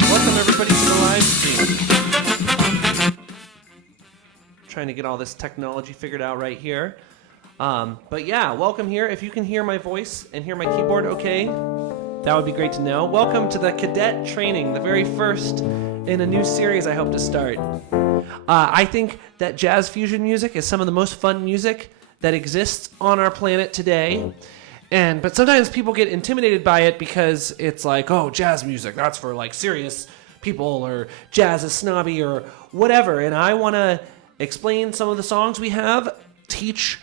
Welcome everybody to the live stream. Trying to get all this technology figured out right here. But yeah, welcome here. If you can hear my voice and hear my keyboard okay, that would be great to know. Welcome to the cadet training, the very first in a new series I hope to start. I think that jazz fusion music is some of the most fun music that exists on our planet today. But sometimes people get intimidated by it because it's like, oh, jazz music, that's for like serious people, or jazz is snobby or whatever. And I want to explain some of the songs we have, teach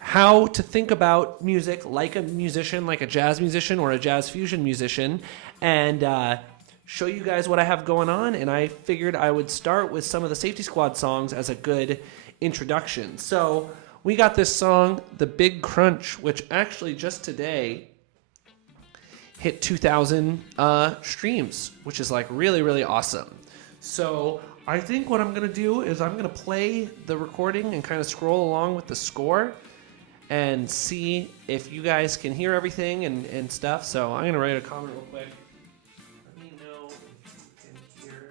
how to think about music like a musician, like a jazz musician or a jazz fusion musician, and show you guys what I have going on. And I figured I would start with some of the Safety Squad songs as a good introduction. So we got this song, The Big Crunch, which actually just today hit 2,000 streams, which is like really, really awesome. So I think what I'm going to do is I'm going to play the recording and kind of scroll along with the score and see if you guys can hear everything and stuff. So I'm going to write a comment real quick. Let me know if you can hear.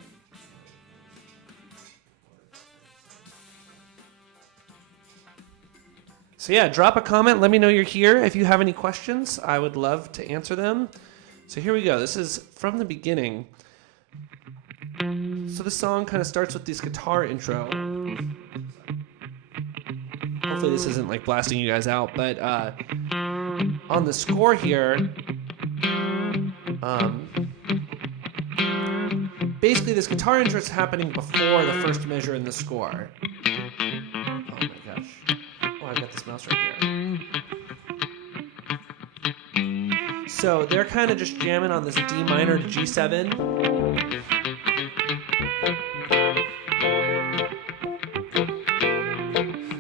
So yeah, drop a comment. Let me know you're here. If you have any questions, I would love to answer them. So here we go. This is from the beginning. So the song kind of starts with this guitar intro. Hopefully this isn't like blasting you guys out, but on the score here, basically this guitar intro is happening before the first measure in the score. Oh my gosh. Oh, I've got this mouse right here. So they're kind of just jamming on this D minor to G7.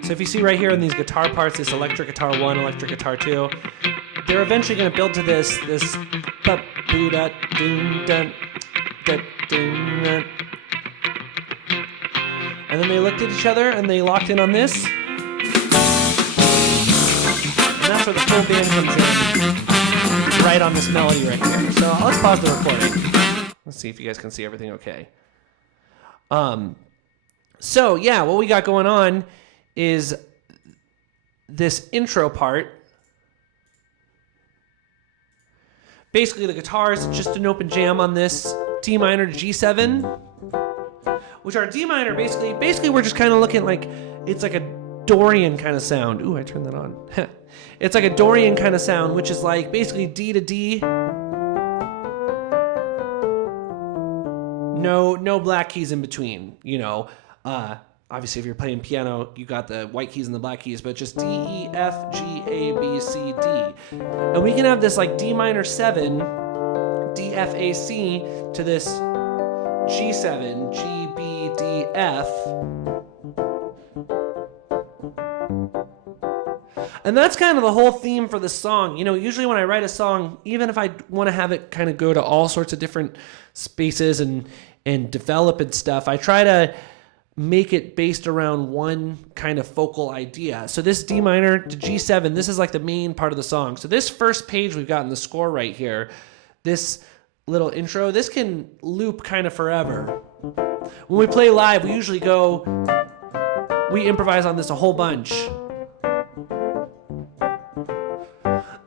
So if you see right here in these guitar parts, this electric guitar 1, electric guitar 2, they're eventually going to build to this and then they looked at each other and they locked in on this. And that's where the full band comes in, right on this melody right here. So let's pause the recording. Let's see if you guys can see everything okay. So yeah, what we got going on is this intro part. Basically the guitar is just an open jam on this D minor to G7, which are D minor basically we're just kind of looking like it's like a Dorian kind of sound. Ooh, I turned that on. It's like a Dorian kind of sound, which is like basically D to D. No black keys in between, you know. Obviously, if you're playing piano, you got the white keys and the black keys, but just D, E, F, G, A, B, C, D. And we can have this like D minor 7, D, F, A, C to this G7, G, B, D, F. And that's kind of the whole theme for the song. You know, usually when I write a song, even if I want to have it kind of go to all sorts of different spaces and develop and stuff, I try to make it based around one kind of focal idea. So this D minor to G7, this is like the main part of the song. So this first page we've got in the score right here, this little intro. This can loop kind of forever. When we play live, we usually we improvise on this a whole bunch.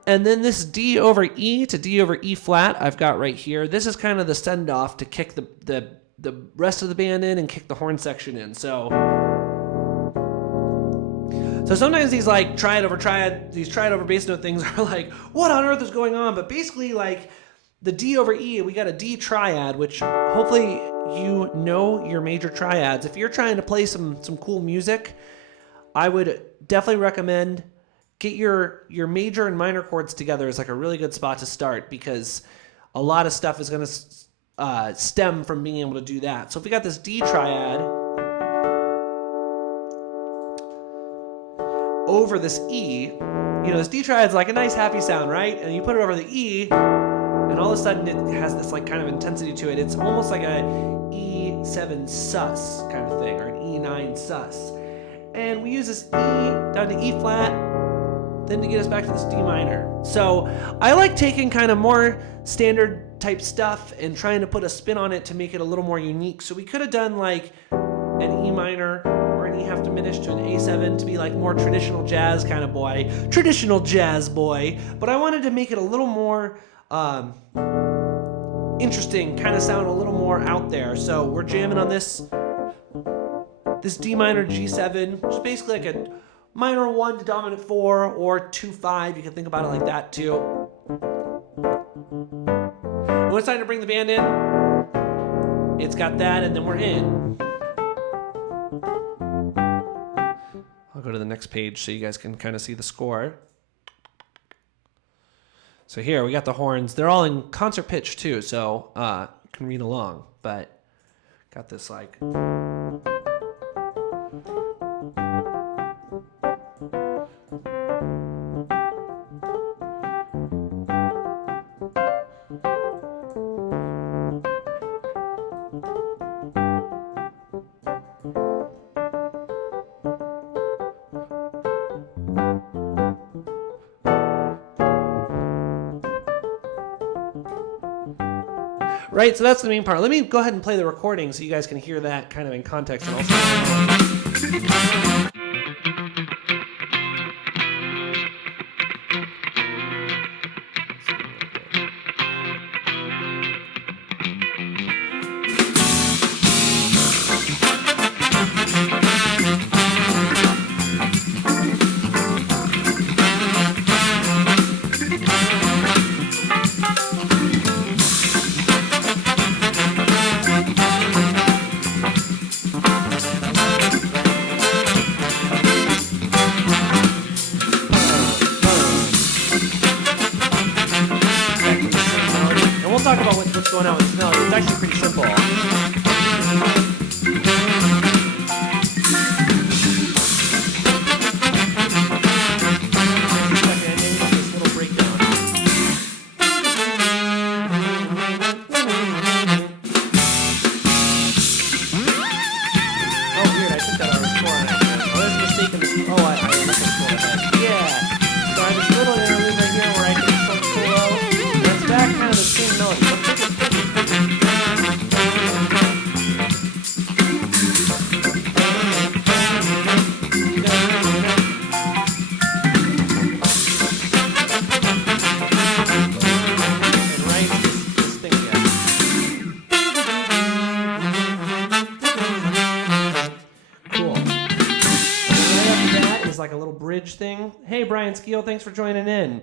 And then this D over E to D over E flat I've got right here. This is kind of the send off to kick the rest of the band in and kick the horn section in. So sometimes these like triad over bass note things are like, what on earth is going on? But basically like the D over E, we got a D triad, which hopefully you know your major triads. If you're trying to play some cool music, I would definitely recommend get your major and minor chords together is like a really good spot to start, because a lot of stuff is going to stem from being able to do that. So if we got this D triad over this E, this D triad's like a nice happy sound, right? And you put it over the E, and all of a sudden it has this like kind of intensity to it. It's almost like a E7 sus kind of thing, or an E9 sus. And we use this E down to E flat, then to get us back to this D minor. So I like taking kind of more standard type stuff and trying to put a spin on it to make it a little more unique. So we could have done like an E minor or an E half diminished to an A7 to be like more traditional jazz kind of boy, traditional jazz boy. But I wanted to make it a little more interesting, kind of sound a little more out there. So we're jamming on this D minor G7, which is basically like a minor 1 to dominant 4 or 2-5. You can think about it like that too. When it's time to bring the band in, it's got that, and then we're in. I'll go to the next page so you guys can kind of see the score. So here we got the horns. They're all in concert pitch too, so you can read along. But got this like. Right, so that's the main part. Let me go ahead and play the recording so you guys can hear that kind of in context and also. Talk about what's going on with this melody. It's actually pretty simple. This little breakdown. Oh, weird. I took that out of the score. I was mistaken. Oh, I left the score ahead. Yeah. So I have this little interlude right here where I can start solo. That's back kind of the same melody. Like a little bridge thing. Hey, Brian Skeel, thanks for joining in.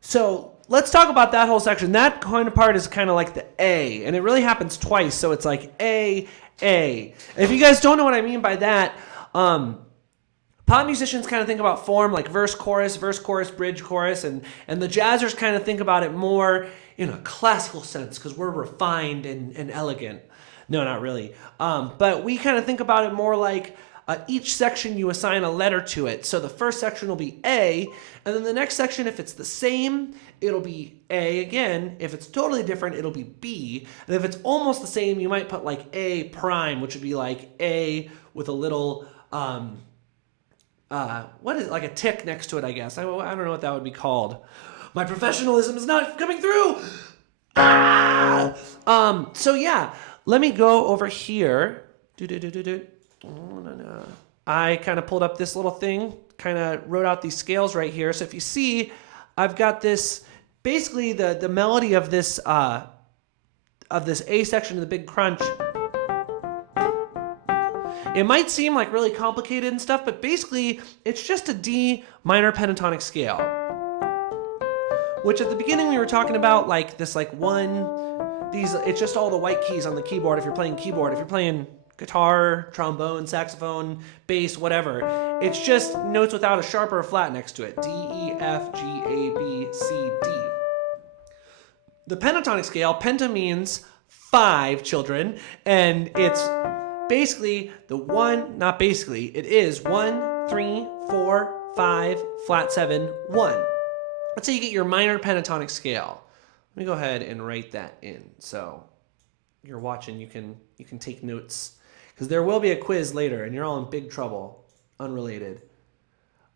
So let's talk about that whole section. That kind of part is kind of like the A, and it really happens twice. So it's like A. And if you guys don't know what I mean by that, pop musicians kind of think about form like verse, chorus, bridge, chorus, and the jazzers kind of think about it more in a classical sense because we're refined and elegant. No, not really. But we kind of think about it more like each section you assign a letter to it. So the first section will be A, and then the next section, if it's the same, it'll be A again. If it's totally different, it'll be B. And if it's almost the same, you might put like A prime, which would be like A with a little, what is it, like a tick next to it, I guess. I don't know what that would be called. My professionalism is not coming through. Ah! So yeah, let me go over here. I kind of pulled up this little thing, kind of wrote out these scales right here. So if you see, I've got this, basically the melody of this A section of the Big Crunch. It might seem like really complicated and stuff, but basically it's just a D minor pentatonic scale. Which at the beginning we were talking about like this like it's just all the white keys on the keyboard if you're playing keyboard. If you're playing guitar, trombone, saxophone, bass, whatever, it's just notes without a sharp or a flat next to it. D, E, F, G, A, B, C, D. The pentatonic scale, penta means 5, children, and it's basically it is 1, 3, 4, 5, flat 7, 1. That's how you get your minor pentatonic scale. Let me go ahead and write that in. So you're watching, you can take notes, because there will be a quiz later and you're all in big trouble. Unrelated.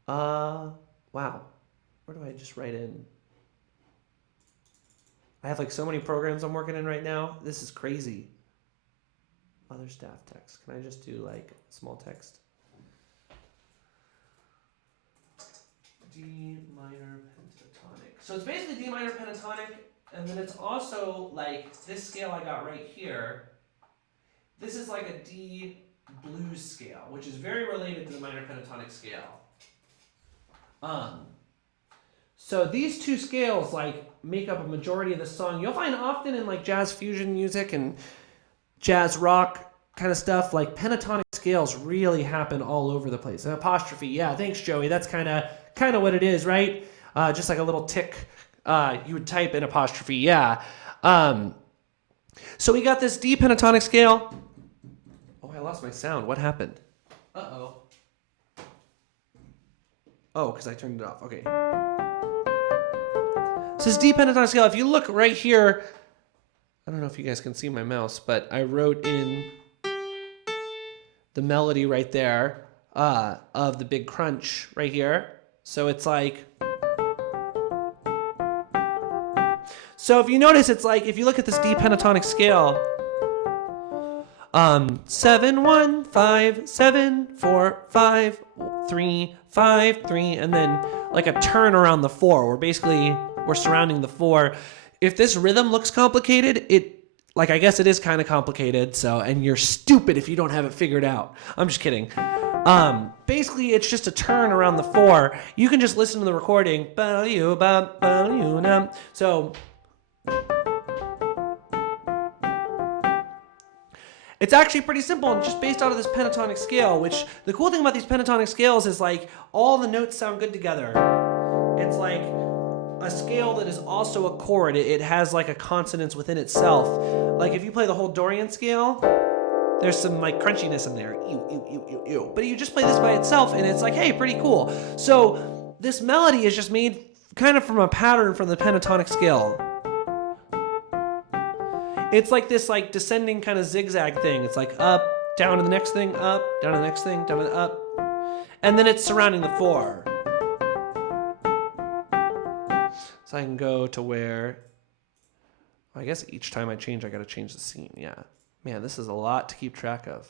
Wow. Where do I just write in? I have like so many programs I'm working in right now. This is crazy. Other staff text. Can I just do like small text? D minor pentatonic. So it's basically D minor pentatonic, and then it's also like this scale I got right here. This is like a D blues scale, which is very related to the minor pentatonic scale. So these two scales like make up a majority of the song. You'll find often in like jazz fusion music and jazz rock kind of stuff, like pentatonic scales really happen all over the place. An apostrophe, yeah, thanks Joey. That's kind of what it is, right? Just like a little tick. You would type in apostrophe, yeah. So we got this D pentatonic scale. Oh, I lost my sound. What happened? Uh-oh. Oh, because I turned it off. Okay. So this D pentatonic scale, if you look right here, I don't know if you guys can see my mouse, but I wrote in the melody right there of the Big Crunch right here. So it's like... So if you notice, it's like, if you look at this D pentatonic scale, 7, 1, 5, 7, 4, 5, 3, 5, 3, and then like a turn around the 4. We're surrounding the 4. If this rhythm looks complicated, I guess it is kind of complicated, so, and you're stupid if you don't have it figured out. I'm just kidding. Basically, it's just a turn around the 4. You can just listen to the recording. So, it's actually pretty simple and just based out of this pentatonic scale, which the cool thing about these pentatonic scales is like all the notes sound good together. It's like a scale that is also a chord. It has like a consonance within itself. Like if you play the whole Dorian scale, there's some like crunchiness in there. Ew, ew, ew, ew, ew. But you just play this by itself and it's like, hey, pretty cool. So this melody is just made kind of from a pattern from the pentatonic scale. It's like this like descending kind of zigzag thing. It's like up, down to the next thing, up, down to the next thing, down to the up. And then it's surrounding the 4. So I can go to where, I guess each time I change, I got to change the scene. Yeah. Man, this is a lot to keep track of.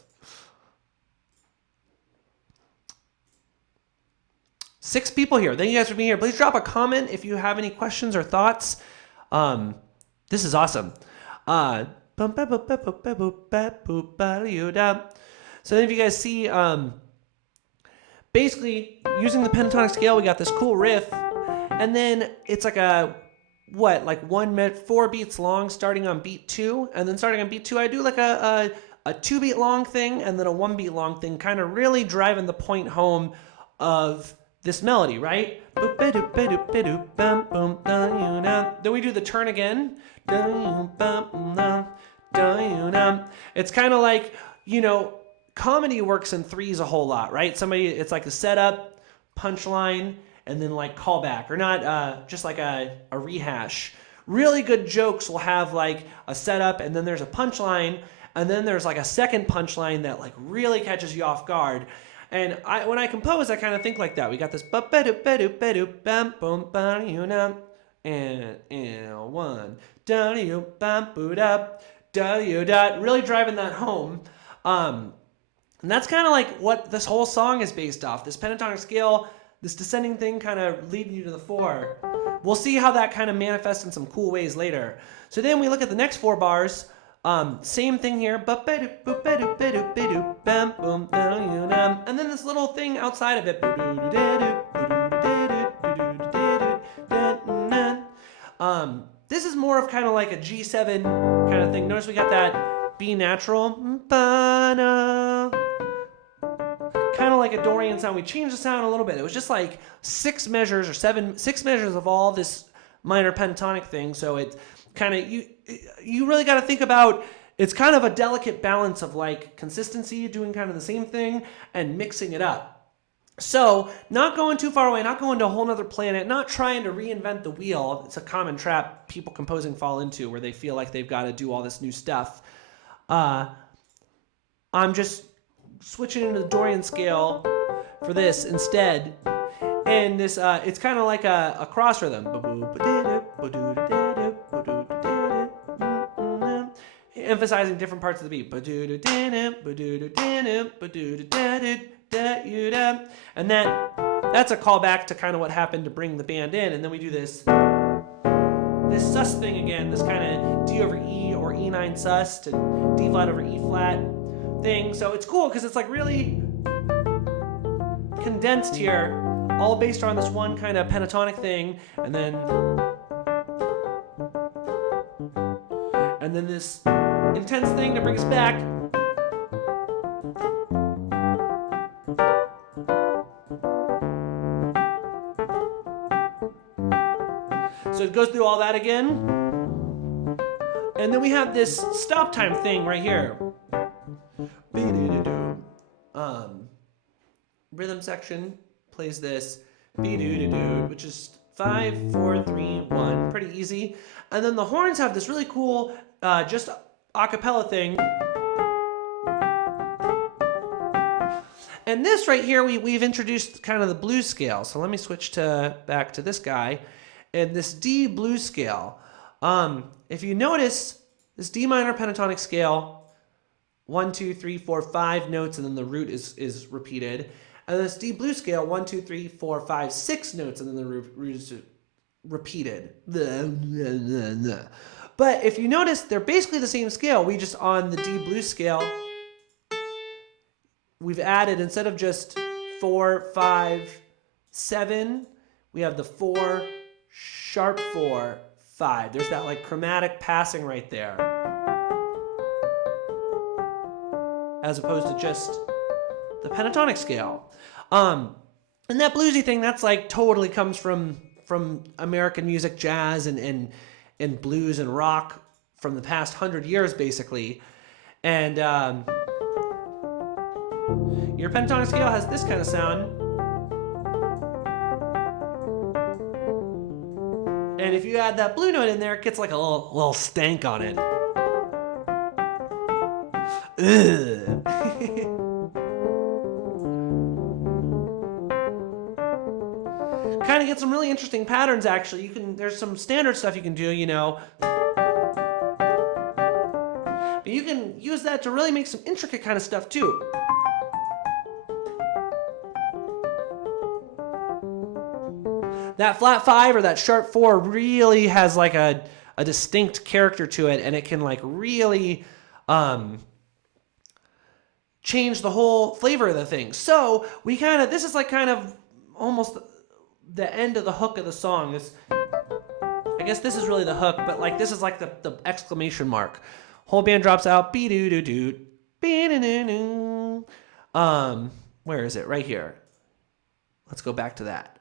6 people here. Thank you guys for being here. Please drop a comment if you have any questions or thoughts. This is awesome. So then if you guys see, basically using the pentatonic scale, we got this cool riff, and then it's like like 1 minute, 4 beats long, starting on beat 2, and then starting on beat 2, I do like a 2 beat long thing, and then a 1 beat long thing, kind of really driving the point home of this melody, right? Then we do the turn again. It's kind of like, comedy works in 3s a whole lot, right? It's like a setup, punchline, and then like callback, or not just like a rehash. Really good jokes will have like a setup, and then there's a punchline, and then there's like a second punchline that like really catches you off guard. And when I compose, I kind of think like that. We got this, and one. W bum boot up. W dot. Really driving that home. And that's kind of like what this whole song is based off. This pentatonic scale, this descending thing kind of leading you to the 4. We'll see how that kind of manifests in some cool ways later. So then we look at the next 4 bars. Same thing here. And then this little thing outside of it. This is more of kind of like a G7 kind of thing. Notice we got that B natural. Kind of like a Dorian sound. We changed the sound a little bit. It was just like 6 measures or 6 measures of all this minor pentatonic thing. So it kind of, you really got to think about, it's kind of a delicate balance of like consistency, doing kind of the same thing and mixing it up. So not going too far away, not going to a whole nother planet, not trying to reinvent the wheel. It's a common trap people composing fall into where they feel like they've got to do all this new stuff. I'm just switching into the Dorian scale for this instead. And this, it's kind of like a cross rhythm. Emphasizing different parts of the beat. And that's a callback to kind of what happened to bring the band in. And then we do this sus thing again, this kind of D over E or E9 sus to D flat over E flat thing. So it's cool because it's like really condensed here, all based on this one kind of pentatonic thing, and then this intense thing to bring us back. So it goes through all that again. And then we have this stop time thing right here. Rhythm section plays this, which is 5, 4, 3, 1, pretty easy. And then the horns have this really cool, just a cappella thing. And this right here, we've introduced kind of the blues scale. So let me switch back to this guy, and this D blues scale. If you notice, this D minor pentatonic scale, 1, 2, 3, 4, 5 notes, and then the root is repeated. And this D blues scale, 1, 2, 3, 4, 5, 6 notes, and then the root is repeated. But if you notice, they're basically the same scale. We just, on the D blues scale, we've added, instead of just 4, 5, 7, we have the 4, sharp 4, 5. There's that like chromatic passing right there, as opposed to just the pentatonic scale. And that bluesy thing, that's like totally comes from American music, jazz and blues and rock from the past 100 years, basically. And your pentatonic scale has this kind of sound. And if you add that blue note in there, it gets like a little stank on it. Kind of get some really interesting patterns, actually. There's some standard stuff you can do, you know. But you can use that to really make some intricate kind of stuff too. That flat 5 or that sharp 4 really has like a distinct character to it, and it can like really change the whole flavor of the thing. So this is like kind of almost the end of the hook of the song. I guess this is really the hook, but like this is like the exclamation mark. Whole band drops out. Be-doo-doo-doo. Be-doo-doo-doo. Where is it? Right here. Let's go back to that.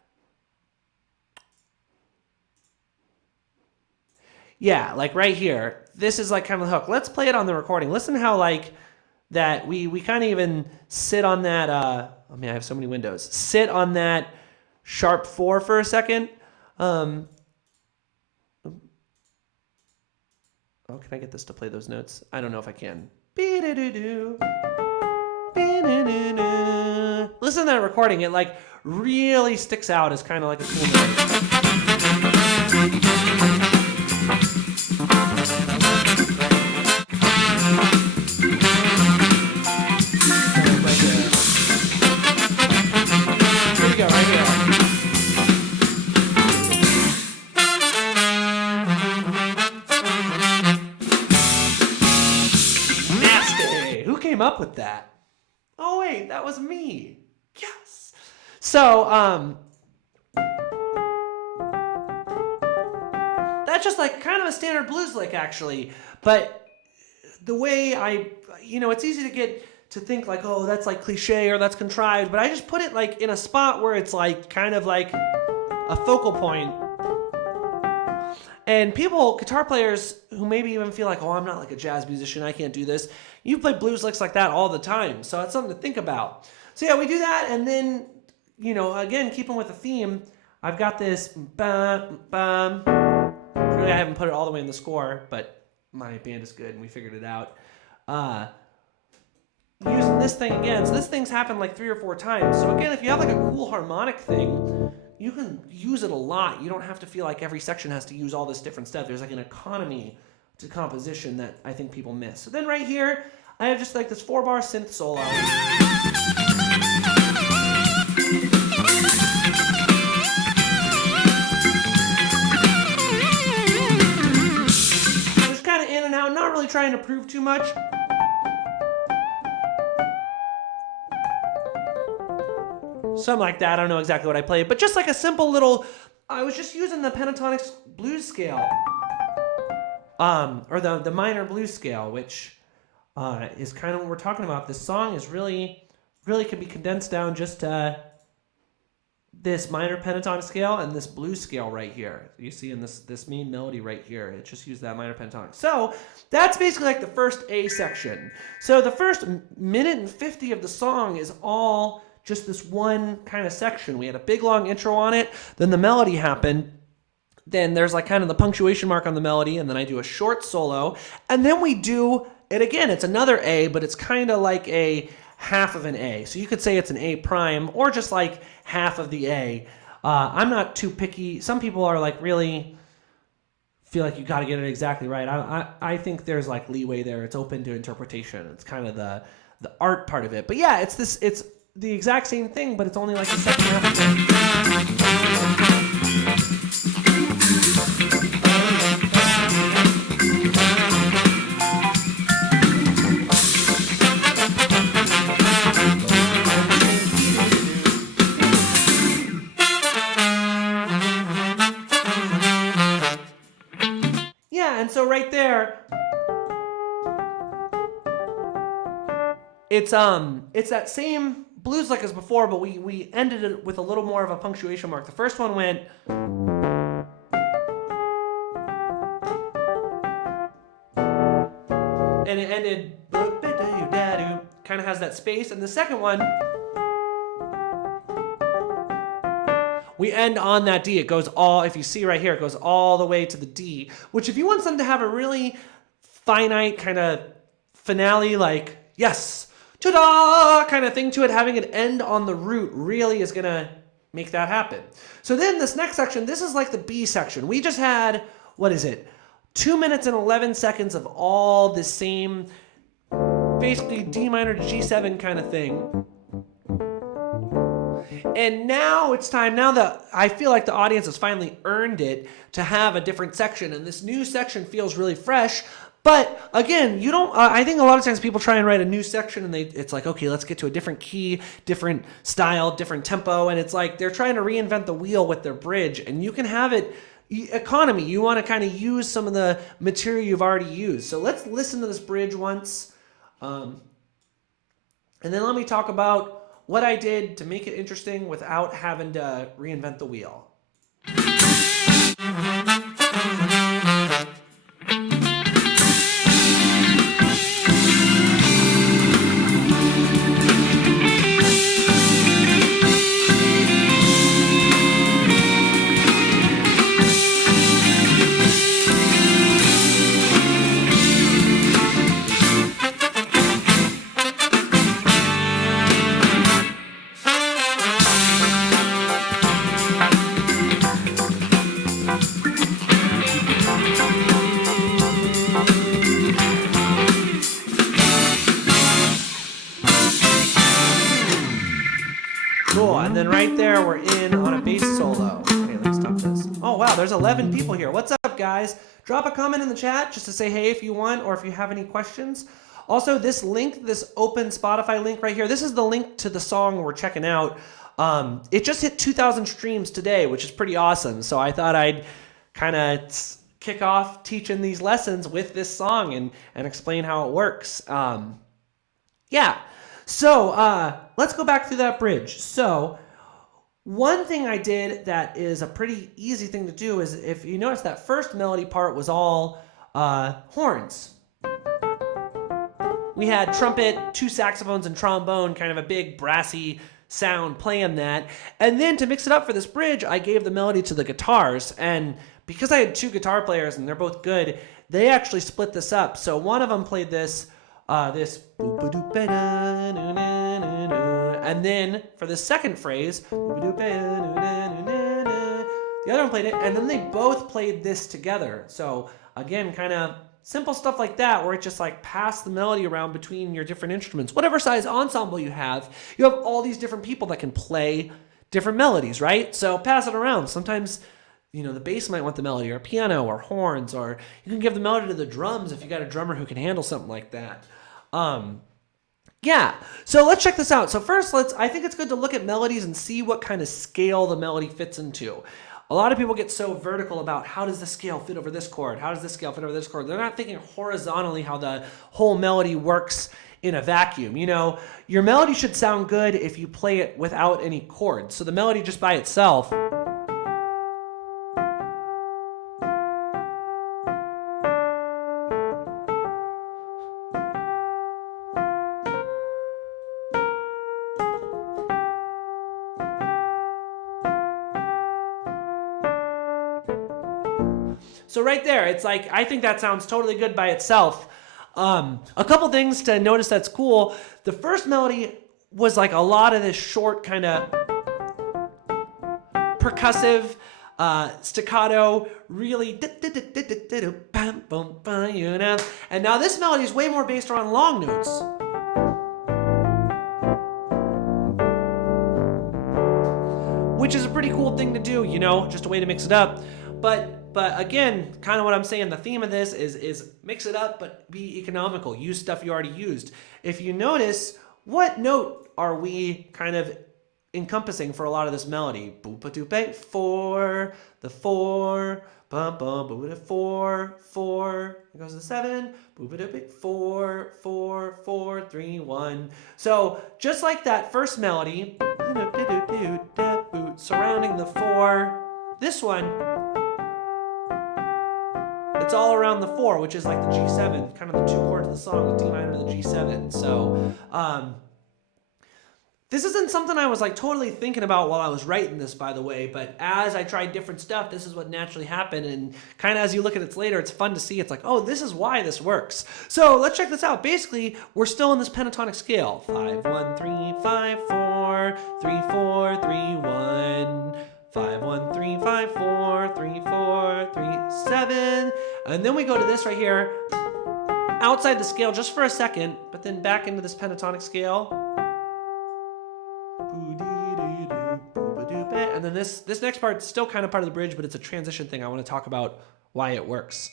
Yeah, like right here. This is like kind of the hook. Let's play it on the recording. Listen how like that we kind of even sit on that, I have so many windows. Sit on that sharp 4 for a second. Oh, can I get this to play those notes? I don't know if I can. Listen to that recording. It like really sticks out as kind of like a cool note. that. Oh wait, that was me. Yes. So that's just like kind of a standard blues lick actually, but the way it's easy to get to think like, oh, that's like cliche or that's contrived, but I just put it like in a spot where it's like kind of like a focal point. And people, guitar players who maybe even feel like, oh, I'm not like a jazz musician, I can't do this. You play blues licks like that all the time, so it's something to think about. So yeah, we do that, and then, again, keeping with the theme, I've got this bum, bum. Really, I haven't put it all the way in the score, but my band is good and we figured it out. Using this thing again, so this thing's happened like 3 or 4 times. So again, if you have like a cool harmonic thing, you can use it a lot. You don't have to feel like every section has to use all this different stuff. There's like an economy to composition that I think people miss. So then right here, I have just like this 4-bar synth solo. Just kind of in and out, not really trying to prove too much. Something like that. I don't know exactly what I played, but just like a simple little, I was just using the pentatonic blues scale, or the minor blues scale, which is kind of what we're talking about. This song is really can be condensed down just to this minor pentatonic scale and this blues scale right here. You see in this main melody right here, it just used that minor pentatonic. So that's basically like the first A section. So the first minute and 50 of the song is all just this one kind of section. We had a big long intro on it, then the melody happened, then there's like kind of the punctuation mark on the melody, and then I do a short solo, and then we do it again. It's another A, but it's kind of like a half of an A. So you could say it's an A prime, or just like half of the A. I'm not too picky. Some people are like really feel like you got to get it exactly right. I think there's like leeway there. It's open to interpretation. It's kind of the art part of it. But yeah, it's the exact same thing, but it's only like the second half of it. Yeah, and so right there, it's that same blues like as before, but we ended it with a little more of a punctuation mark. The first one went, and it ended, kind of has that space. And the second one, we end on that D. It goes all, if you see right here, it goes all the way to the D, which if you want something to have a really finite kind of finale, like, yes, ta-da kind of thing to it, having it end on the root really is going to make that happen. So then this next section, this is like the B section. We just had, 2 minutes and 11 seconds of all the same, basically D minor to G7 kind of thing. And now it's time, now that I feel like the audience has finally earned it to have a different section, and this new section feels really fresh. But again, you don't. I think a lot of times people try and write a new section, and it's like, okay, let's get to a different key, different style, different tempo, and it's like they're trying to reinvent the wheel with their bridge. And you can have it economy. You want to kind of use some of the material you've already used. So let's listen to this bridge once, and then let me talk about what I did to make it interesting without having to reinvent the wheel. Cool, and then right there we're in on a bass solo. Okay, let's stop this. Oh wow, there's 11 people here. What's up, guys? Drop a comment in the chat just to say hey if you want, or if you have any questions. Also, this link, this open Spotify link right here, this is the link to the song we're checking out. It just hit 2,000 streams today, which is pretty awesome. So I thought I'd kind of kick off teaching these lessons with this song and explain how it works. Yeah. So let's go back through that bridge. So one thing I did that is a pretty easy thing to do is, if you notice, that first melody part was all horns. We had trumpet, 2 saxophones, and trombone, kind of a big brassy sound playing that. And then to mix it up for this bridge, I gave the melody to the guitars. And because I had 2 guitar players and they're both good, they actually split this up. So one of them played this, and then for the second phrase, the other one played it, and then they both played this together. So again, kind of simple stuff like that, where it just like pass the melody around between your different instruments. Whatever size ensemble you have all these different people that can play different melodies, right? So pass it around. Sometimes, the bass might want the melody, or piano, or horns, or you can give the melody to the drums if you got a drummer who can handle something like that. Yeah, so let's check this out. So first, I think it's good to look at melodies and see what kind of scale the melody fits into. A lot of people get so vertical about how does the scale fit over this chord? How does this scale fit over this chord? They're not thinking horizontally how the whole melody works in a vacuum. Your melody should sound good if you play it without any chords. So the melody just by itself. So right there, it's like, I think that sounds totally good by itself. A couple things to notice that's cool. The first melody was like a lot of this short kind of percussive, staccato, really, and now this melody is way more based around long notes. Which is a pretty cool thing to do, just a way to mix it up. But again, kind of what I'm saying, the theme of this is mix it up, but be economical. Use stuff you already used. If you notice, what note are we kind of encompassing for a lot of this melody? Boop-a-doop-a, 4, the 4, bum bum, boop-a-4, 4, it goes to 7, boop-a-doop-a, 4, 4, 4, 3, 1. So just like that first melody, surrounding the 4, this one, it's all around the 4, which is like the G7, kind of the 2 chords of the song, the D minor and the G7. So this isn't something I was like totally thinking about while I was writing this, by the way, but as I tried different stuff, this is what naturally happened. And kind of as you look at it later, it's fun to see. It's like, oh, this is why this works. So let's check this out. Basically, we're still in this pentatonic scale. 5, 1, 3, 5, 4, 3, 4, 3, 1. 5, 1, 3, 5, 4, 3, 4, 3, 7. And then we go to this right here, outside the scale just for a second, but then back into this pentatonic scale. And then this next part is still kind of part of the bridge, but it's a transition thing. I want to talk about why it works.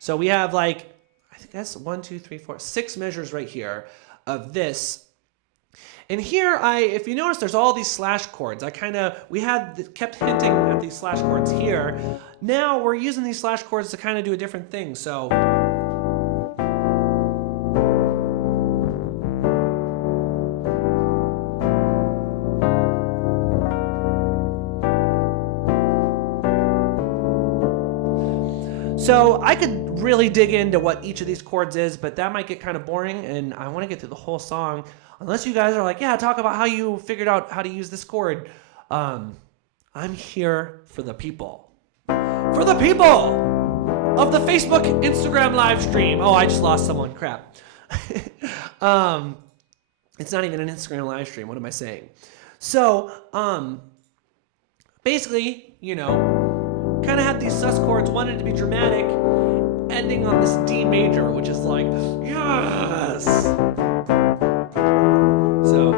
So we have I think that's 1, 2, 3, 4, 6 measures right here of this. And here, if you notice, there's all these slash chords. We kept hinting at these slash chords here. Now we're using these slash chords to kind of do a different thing. So I could really dig into what each of these chords is, but that might get kind of boring, and I want to get through the whole song. Unless you guys are like, yeah, talk about how you figured out how to use this chord. I'm here for the people. For the people of the Facebook, Instagram live stream. Oh, I just lost someone. Crap. It's not even an Instagram live stream. What am I saying? So, basically, kind of had these sus chords, wanted to be dramatic, ending on this D major, which is like, yes! So,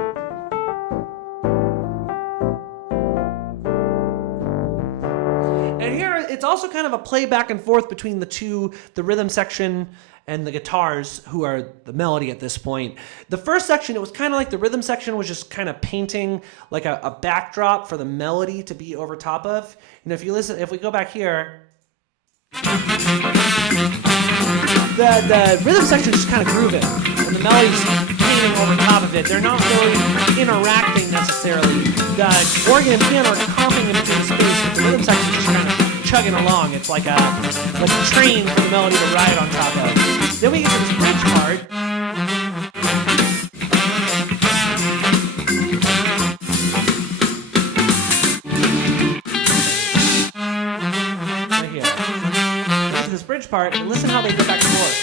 and here it's also kind of a play back and forth between the rhythm section and the guitars, who are the melody at this point. The first section, it was kind of like the rhythm section was just kind of painting like a backdrop for the melody to be over top of. If you listen, if we go back here, the rhythm section is just kind of grooving, and the melody's painting over top of it. They're not really interacting necessarily. The organ and piano are comping in between space, but the rhythm section is just kind of chugging along. It's like a train for the melody to ride on top of. Then we get to this bridge part. Right here. This is this bridge part, and listen how they go back and forth.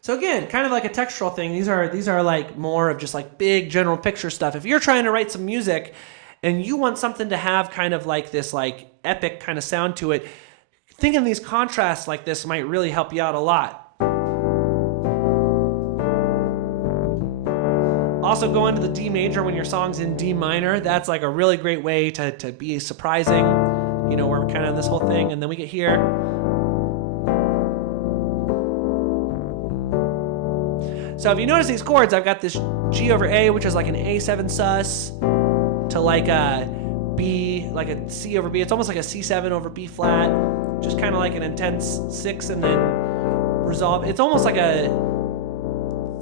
So again, kind of like a textural thing. These are like more of just like big general picture stuff. If you're trying to write some music and you want something to have kind of like this like epic kind of sound to it, thinking these contrasts like this might really help you out a lot. Also go into the D major when your song's in D minor. That's like a really great way to be surprising, where we're kind of this whole thing. And then we get here. So if you notice these chords, I've got this G over A, which is like an A7 sus, to like a B, like a C over B. It's almost like a C7 over B flat, just kind of like an intense 6 and then resolve. It's almost like a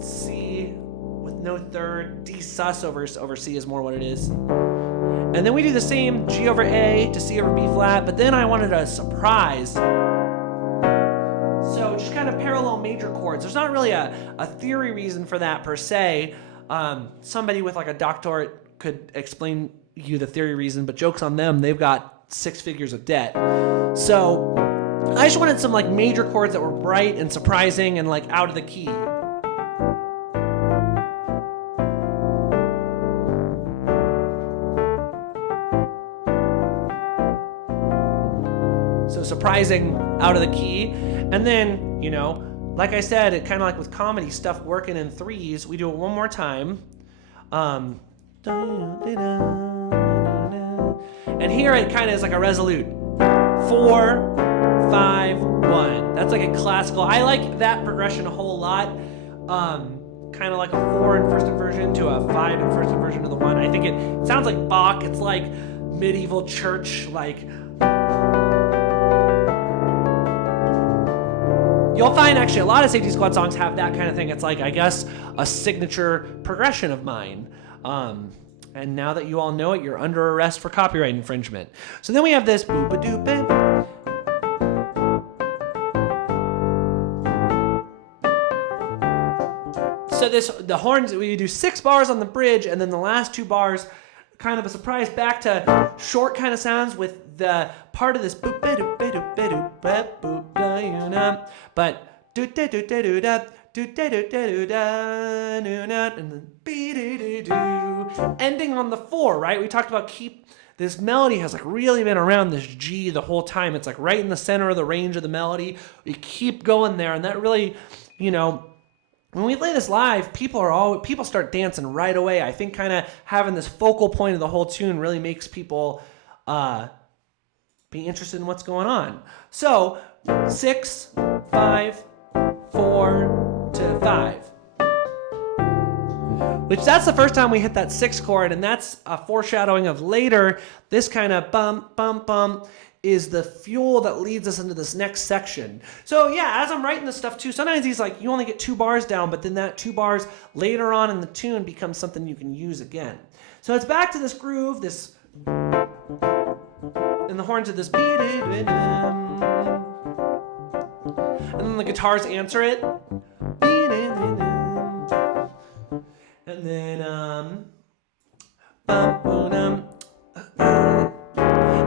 C with no third. D sus over C is more what it is. And then we do the same G over A to C over B flat, but then I wanted a surprise. So just kind of parallel major chords. There's not really a theory reason for that per se. Somebody with like a doctorate could explain you the theory reason, but joke's on them. They've got 6 figures of debt. So I just wanted some like major chords that were bright and surprising and like out of the key. So surprising, out of the key. And then, like I said, it kind of like with comedy stuff working in threes, we do it one more time. And here it kind of is like a resolute. 4, 5, 1. That's like a classical. I like that progression a whole lot. Kind of like a 4 in first inversion to a 5 in first inversion to the 1. I think it sounds like Bach. It's like medieval church, like... You'll find actually a lot of Safety Squad songs have that kind of thing. It's like, I guess, a signature progression of mine. And now that you all know it, you're under arrest for copyright infringement. So then we have this boop-a-doop-a. So the horns, we do 6 bars on the bridge, and then the last 2 bars, kind of a surprise back to short kind of sounds with the part of this but ending on the 4, right? We talked about this melody has like really been around this G the whole time. It's like right in the center of the range of the melody. We keep going there, and that really, when we play this live, people start dancing right away. I think kind of having this focal point of the whole tune really makes people be interested in what's going on. So 6, 5, 4 to 5. Which that's the first time we hit that 6 chord, and that's a foreshadowing of later. This kind of bump, bump, bump is the fuel that leads us into this next section. So yeah, as I'm writing this stuff too, sometimes these like you only get 2 bars down, but then that 2 bars later on in the tune becomes something you can use again. So it's back to this groove, this, and the horns of this, and then the guitars answer it, and then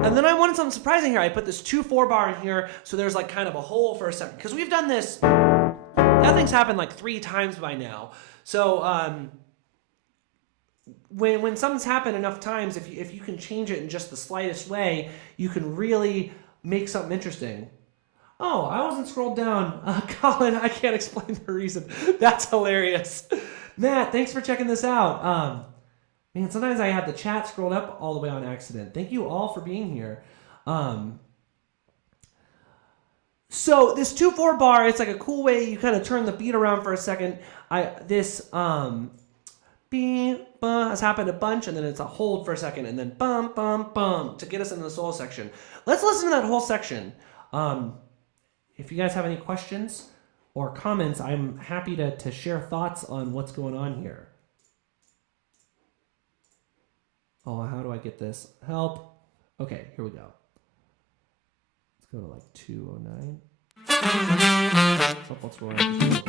and then I wanted something surprising here. I put this 2/4 bar in here, so there's like kind of a hole for a second, because we've done this. That thing's happened like 3 times by now. So when something's happened enough times, if you can change it in just the slightest way, you can really make something interesting. Oh, I wasn't scrolled down. Colin, I can't explain the reason. That's hilarious. Matt, thanks for checking this out. Man, sometimes I have the chat scrolled up all the way on accident. Thank you all for being here. So this 2/4 bar, it's like a cool way you kind of turn the beat around for a second. This beep has happened a bunch, and then it's a hold for a second, and then bum bum bum to get us into the solo section. Let's listen to that whole section. If you guys have any questions or comments, I'm happy to share thoughts on what's going on here. Oh, how do I get this? Help. Okay, here we go. Let's go to like 209. What's going on?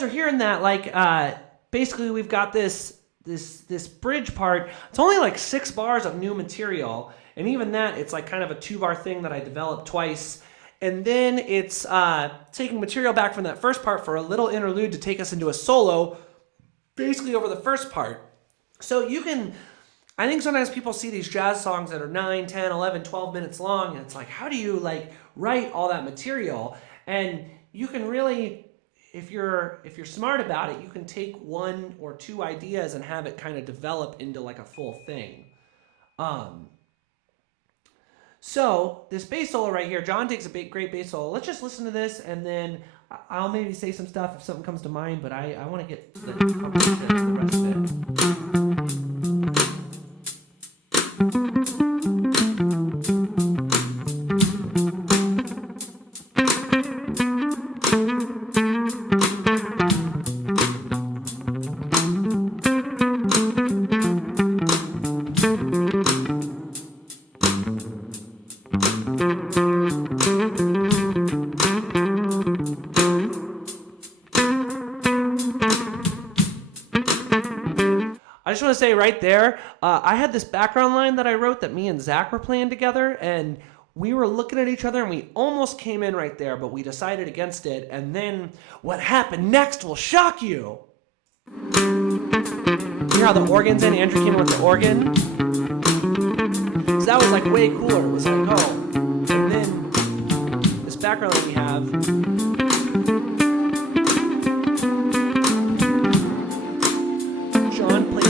Are hearing that, like basically we've got this bridge part. It's only like 6 bars of new material, and even that, it's like kind of a 2-bar thing that I developed twice, and then it's taking material back from that first part for a little interlude to take us into a solo basically over the first part. So you can, I think sometimes people see these jazz songs that are 9, 10, 11, 12 minutes long, and it's like, how do you like write all that material? And you can really, if you're smart about it, you can take 1 or 2 ideas and have it kind of develop into like a full thing. So this bass solo right here, John takes a great bass solo. Let's just listen to this, and then I'll maybe say some stuff if something comes to mind, but I want to get the rest of it. I just want to say right there, I had this background line that I wrote that me and Zach were playing together, and we were looking at each other, and we almost came in right there, but we decided against it, and then what happened next will shock you. Hear how the organ's in? Andrew came in with the organ. So that was like way cooler. It was like, oh. And then this background that we have.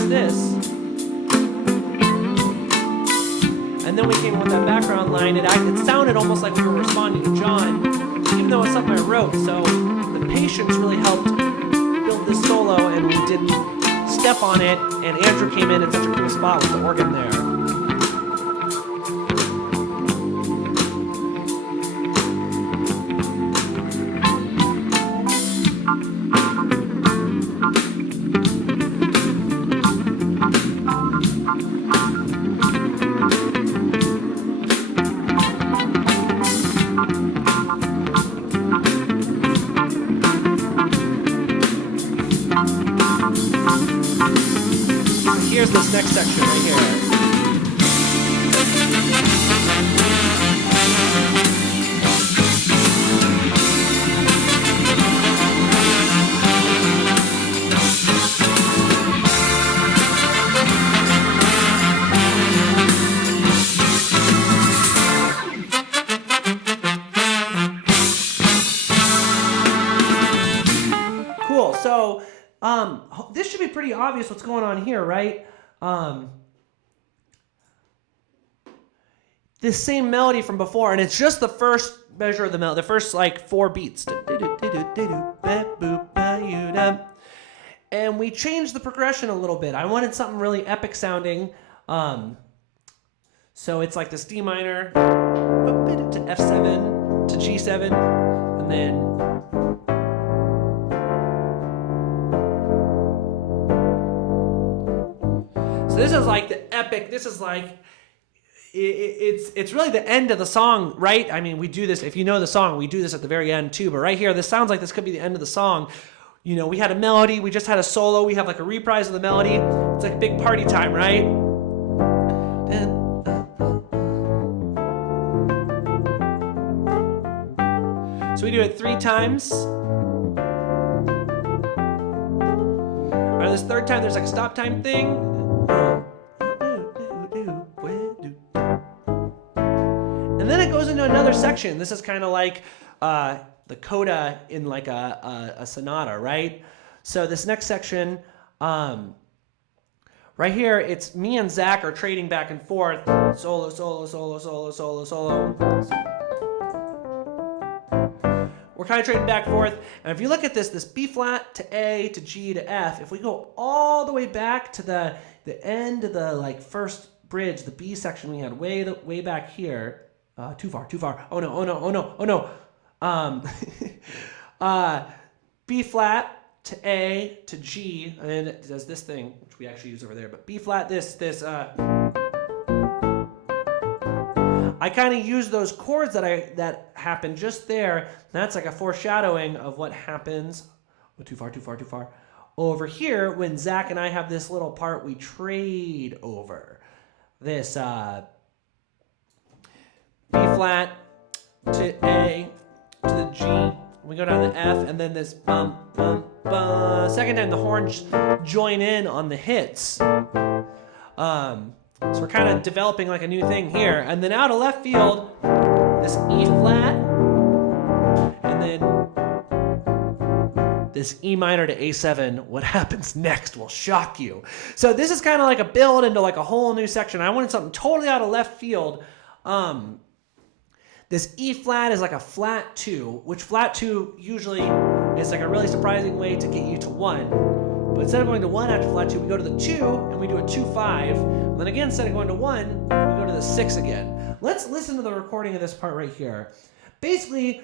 This, and then we came with that background line. It sounded almost like we were responding to John, even though it's something I wrote. So the patience really helped build this solo, and we didn't step on it. And Andrew came in at such a cool spot with the organ there. Here's this next section right here. this should be pretty obvious what's going on here, right? This same melody from before, and it's just the first measure of the melody, the first like 4 beats. And we changed the progression a little bit. I wanted something really epic sounding. So it's like this D minor to F7 to G7, and then so this is like the epic. This is like it's really the end of the song, right? I mean, we do this, if you know the song, we do this at the very end too, but right here, this sounds like this could be the end of the song. You know, we had a melody, we just had a solo, we have like a reprise of the melody. It's like big party time, right? So we do it 3 times. All right, this third time, there's like a stop time thing. And then it goes into another section. This is kind of like the coda in like a sonata, right? So this next section, right here, it's me and Zach are trading back and forth. Solo, solo, solo, solo, solo, solo. We're kind of trading back and forth. And if you look at this B flat to A to G to F, if we go all the way back to the end of the like first bridge, the B section we had way back here. Too far. Oh no. B flat to A to G, and then it does this thing, which we actually use over there. But B flat, this. I kind of use those chords that happen just there. That's like a foreshadowing of what happens. Oh, too far. Over here, when Zach and I have this little part, we trade over this. B flat to A to the G. We go down to F, and then this bum, bum, bum. Second time the horns join in on the hits. So we're kind of developing like a new thing here. And then out of left field, this E flat, and then this E minor to A7. What happens next will shock you. So this is kind of like a build into like a whole new section. I wanted something totally out of left field. This E flat is like a flat 2, which flat 2 usually is like a really surprising way to get you to 1. But instead of going to 1 after flat 2, we go to the 2 and we do a 2-5. And then again, instead of going to 1, we go to the 6 again. Let's listen to the recording of this part right here. Basically,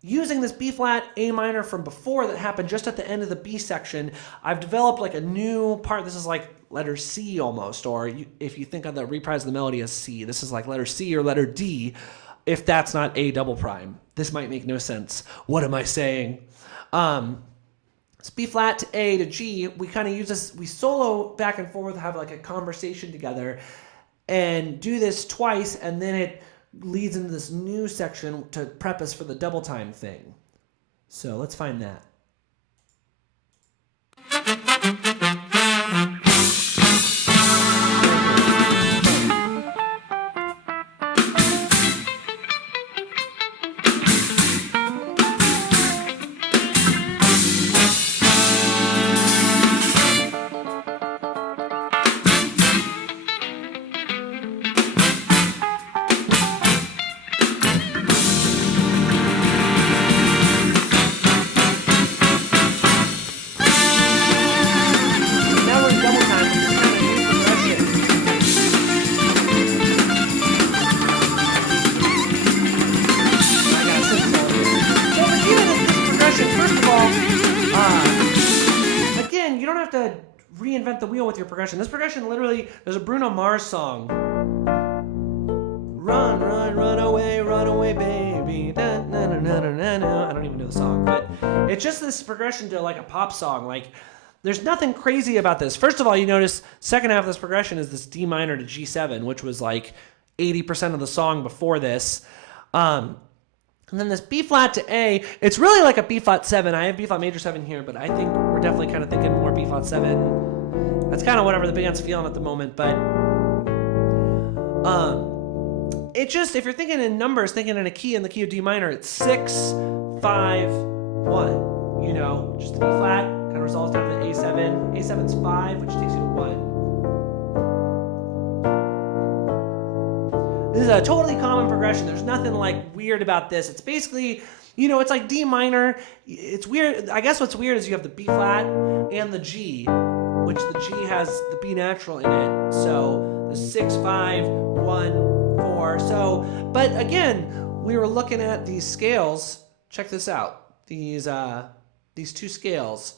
using this B flat A minor from before that happened just at the end of the B section, I've developed like a new part. This is like letter C almost, or if you think of the reprise of the melody as C, this is like letter C or letter D. If that's not A double prime, this might make no sense. What am I saying? It's B flat to A to G. We kind of use this, we solo back and forth, have like a conversation together, and do this twice, and then it leads into this new section to prep us for the double time thing. So let's find that. Reinvent the wheel with your progression. This progression literally, there's a Bruno Mars song. Run away, baby. Da, na, na, na, na, na. I don't even know the song, but it's just this progression to like a pop song. Like, there's nothing crazy about this. First of all, you notice second half of this progression is this D minor to G7, which was like 80% of the song before this. And then this B flat to A, it's really like a B flat 7. I have B flat major 7 here, but I think we're definitely kind of thinking more B flat 7. That's kind of whatever the band's feeling at the moment, but it just, if you're thinking in numbers, thinking in a key, in the key of D minor, it's 6, 5, 1. You know, just the B flat, kind of resolves down to the A7. A7's 5, which takes you to 1. This is a totally common progression. There's nothing like weird about this. It's basically, it's like D minor. It's weird. I guess what's weird is you have the B flat and the G, which the G has the B natural in it. So the 6, 5, 1, 4. So, but again, we were looking at these scales. Check this out. These two scales.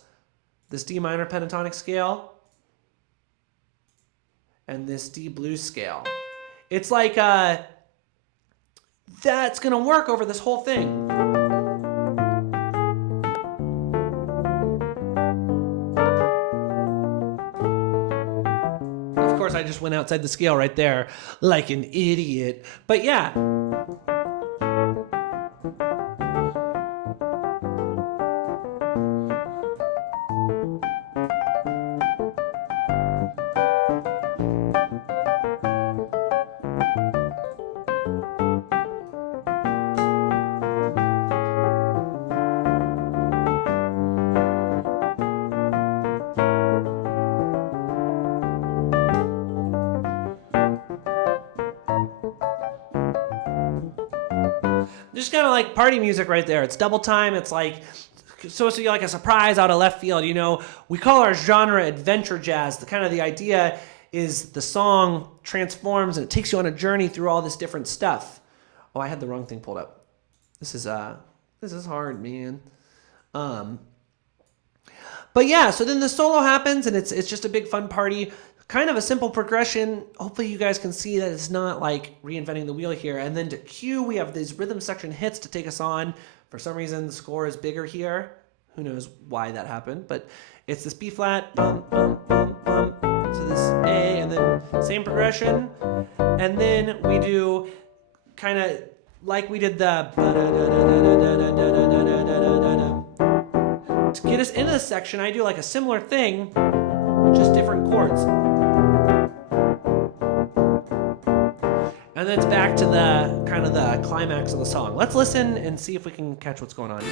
This D minor pentatonic scale and this D blues scale. It's like that's going to work over this whole thing. Of course, I just went outside the scale right there like an idiot. But yeah. Just kind of like party music right there. It's double time. It's like supposed to be like a surprise out of left field. We call our genre adventure jazz. The idea is the song transforms and it takes you on a journey through all this different stuff. Oh, I had the wrong thing pulled up. This is hard, man. But yeah, so then the solo happens and it's just a big fun party. Kind of a simple progression. Hopefully you guys can see that it's not like reinventing the wheel here. And then to cue, we have these rhythm section hits to take us on. For some reason, the score is bigger here. Who knows why that happened, but it's this B flat, bum, bum, bum, bum, to this A, and then same progression. And then we do kind of like we did the to get us into this section, I do like a similar thing, just different chords. And then it's back to the kind of the climax of the song. Let's listen and see if we can catch what's going on.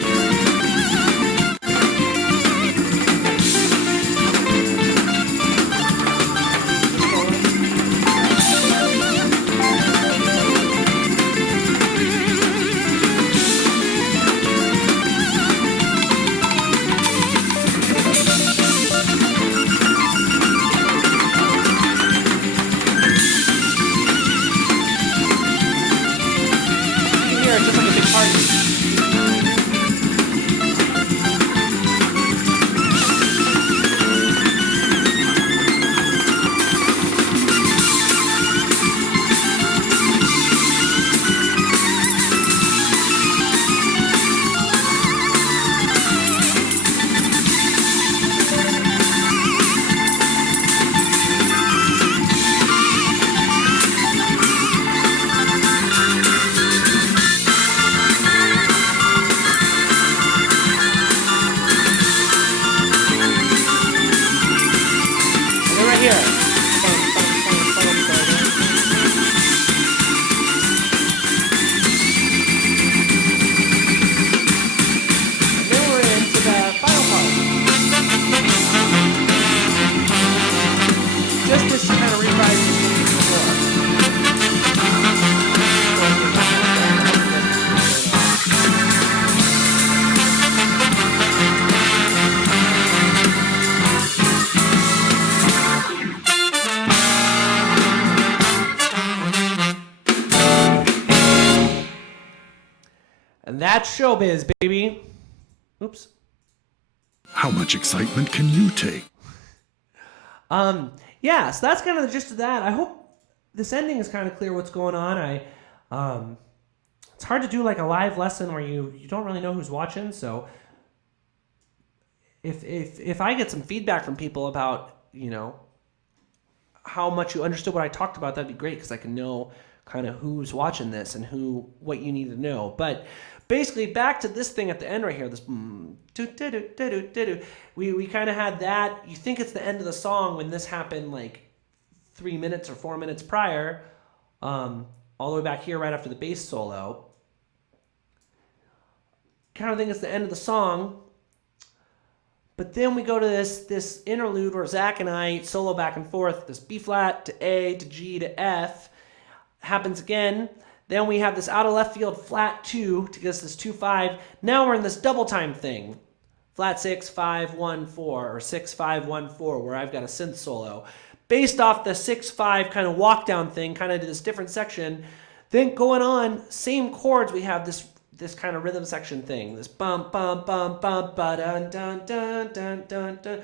And that's showbiz, baby. Oops. How much excitement can you take? Yeah, so that's kind of the gist of that. I hope this ending is kind of clear what's going on. It's hard to do like a live lesson where you don't really know who's watching. So if I get some feedback from people about, how much you understood what I talked about, that'd be great because I can know kind of who's watching this and what you need to know. But basically, back to this thing at the end right here, this we kind of had that. You think it's the end of the song when this happened like 3 minutes or 4 minutes prior, all the way back here right after the bass solo. Kind of think it's the end of the song, But then we go to this interlude where Zach and I solo back and forth. This B flat to A to G to F happens again. Then we have this out of left field flat 2 to get us this 2-5. Now we're in this double time thing. Flat 6, 5, 1, 4, or 6, 5, 1, 4, where I've got a synth solo. Based off the 6, 5 kind of walk down thing, kind of to this different section. Then going on, same chords, we have this kind of rhythm section thing. This bum, bum, bum, bum, ba dun dun dun dun dun dun.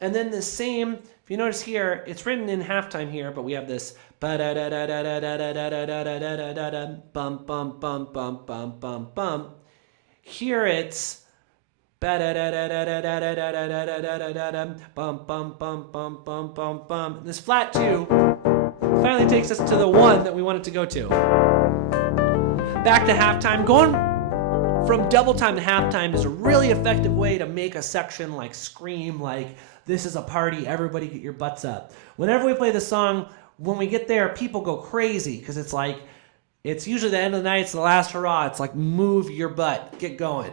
And then the same, if you notice here, it's written in halftime here, but we have this ba da da da da da da da da da da da da da bum bum bum bum bum bum bum. Here it's ba da da da da da da da da da da da da da bum bum bum bum bum bum bum. This flat 2 finally takes us to the 1 that we wanted to go to. Back to halftime. Going from double time to halftime is a really effective way to make a section like scream like this is a party, everybody get your butts up. Whenever we play this song, when we get there, people go crazy because it's like, it's usually the end of the night, it's the last hurrah. It's like move your butt, get going.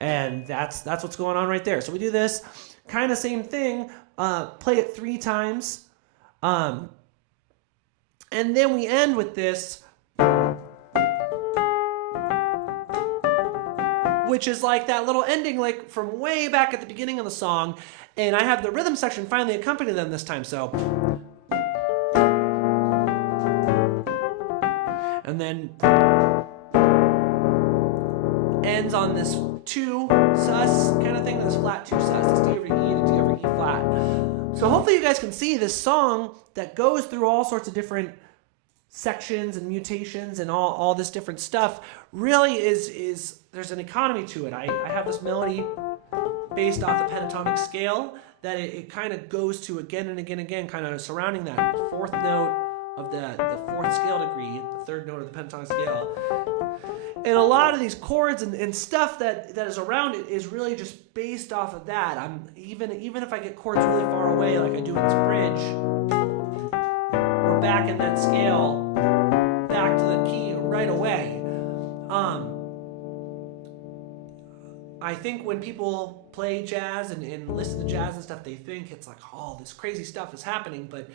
And that's what's going on right there. So we do this kind of same thing, play it 3 times. And then we end with this, which is like that little ending like from way back at the beginning of the song. And I have the rhythm section finally accompany them this time. So, and then ends on this 2 sus kind of thing, this flat 2 sus, this D over E to D over E flat. So hopefully you guys can see this song that goes through all sorts of different sections and mutations and all this different stuff really is there's an economy to it. I have this melody based off the pentatonic scale that it kind of goes to again and again and again, kind of surrounding that 4th note of the 4th scale degree, the 3rd note of the pentatonic scale. And a lot of these chords and stuff that is around it is really just based off of that. I'm even if I get chords really far away like I do in this bridge, we're back in that scale, back to the key right away. I think when people play jazz and listen to jazz and stuff, they think it's like, oh, this crazy stuff is happening, but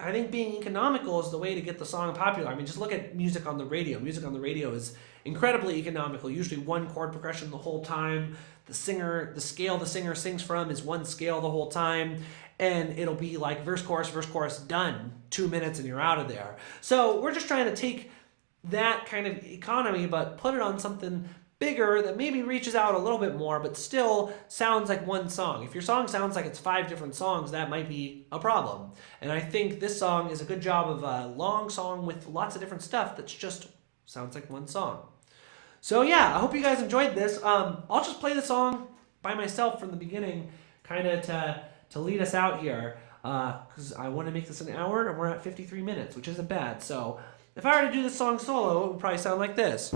I think being economical is the way to get the song popular. I mean, just look at music on the radio. Music on the radio is incredibly economical, usually 1 chord progression the whole time. The scale the singer sings from is 1 scale the whole time, and it'll be like verse, chorus, done, 2 minutes and you're out of there. So we're just trying to take that kind of economy, but put it on something bigger that maybe reaches out a little bit more, but still sounds like 1 song. If your song sounds like it's 5 different songs, that might be a problem. And I think this song is a good job of a long song with lots of different stuff that's just sounds like 1 song. So yeah, I hope you guys enjoyed this. I'll just play the song by myself from the beginning, kind of to lead us out here, because I want to make this an hour, and we're at 53 minutes, which isn't bad. So if I were to do this song solo, it would probably sound like this.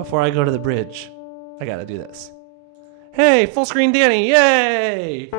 before I go to the bridge, I gotta do this. Hey, full screen Danny, yay!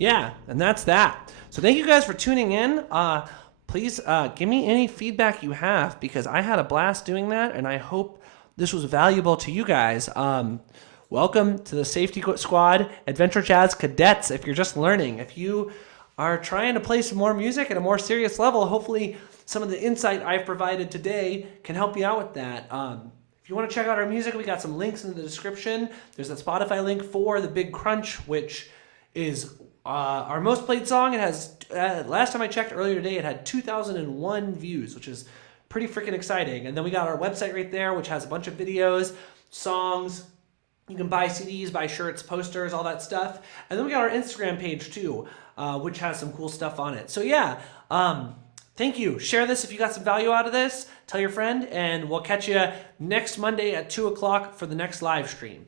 Yeah, and that's that. So thank you guys for tuning in. Please give me any feedback you have because I had a blast doing that, and I hope this was valuable to you guys. Welcome to the Safety Squad Adventure Jazz Cadets. If you're just learning, if you are trying to play some more music at a more serious level, hopefully some of the insight I've provided today can help you out with that. If you want to check out our music, we got some links in the description. There's a Spotify link for The Big Crunch, which is our most played song. It has, last time I checked earlier today, it had 2,001 views, which is pretty freaking exciting. And then we got our website right there, which has a bunch of videos, songs, You can buy CDs, buy shirts, posters, all that stuff. And then we got our Instagram page too, which has some cool stuff on it. So yeah, thank you. Share this if you got some value out of this. Tell your friend, and we'll catch you next Monday at 2 o'clock for the next live stream.